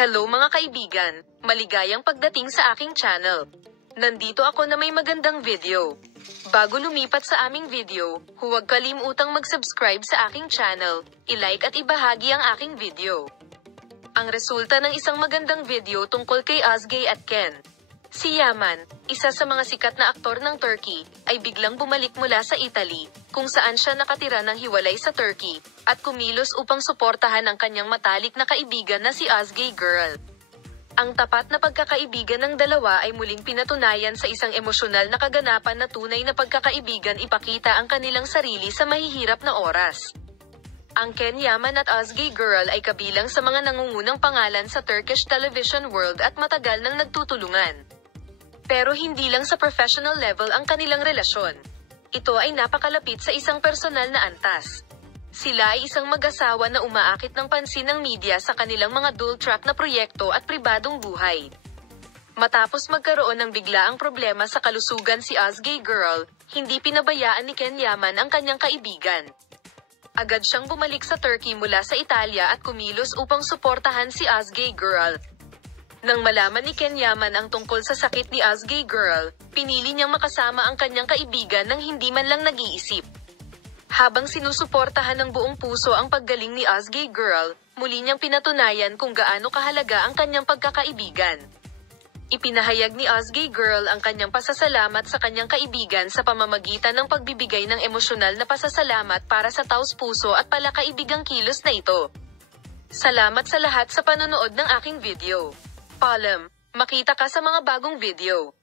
Hello mga kaibigan, maligayang pagdating sa aking channel. Nandito ako na may magandang video. Bago lumipat sa aming video, huwag kalimutang mag-subscribe sa aking channel, i-like at ibahagi ang aking video. Ang resulta ng isang magandang video tungkol kay Özge at Ken. Si Yaman, isa sa mga sikat na aktor ng Turkey, ay biglang bumalik mula sa Italy, kung saan siya nakatira ng hiwalay sa Turkey, at kumilos upang suportahan ang kanyang matalik na kaibigan na si Özge Gürel. Ang tapat na pagkakaibigan ng dalawa ay muling pinatunayan sa isang emosyonal na kaganapan na tunay na pagkakaibigan ipakita ang kanilang sarili sa mahihirap na oras. Ang Ken Yaman at Özge Gürel ay kabilang sa mga nangungunang pangalan sa Turkish television world at matagal nang nagtutulungan. Pero hindi lang sa professional level ang kanilang relasyon. Ito ay napakalapit sa isang personal na antas. Sila ay isang mag-asawa na umaakit ng pansin ng media sa kanilang mga dual-track na proyekto at pribadong buhay. Matapos magkaroon ng biglaang problema sa kalusugan si Özge Gürel, hindi pinabayaan ni Ken Yaman ang kanyang kaibigan. Agad siyang bumalik sa Turkey mula sa Italia at kumilos upang suportahan si Özge Gürel. Nang malaman ni Ken Yaman ang tungkol sa sakit ni Özge Gürel, pinili niyang makasama ang kanyang kaibigan nang hindi man lang nag-iisip. Habang sinusuportahan ng buong puso ang paggaling ni Özge Gürel, muli niyang pinatunayan kung gaano kahalaga ang kanyang pagkakaibigan. Ipinahayag ni Özge Gürel ang kanyang pasasalamat sa kanyang kaibigan sa pamamagitan ng pagbibigay ng emosyonal na pasasalamat para sa taos-puso at palakaibigang kilos na ito. Salamat sa lahat sa panonood ng aking video. Paalam, makita ka sa mga bagong video.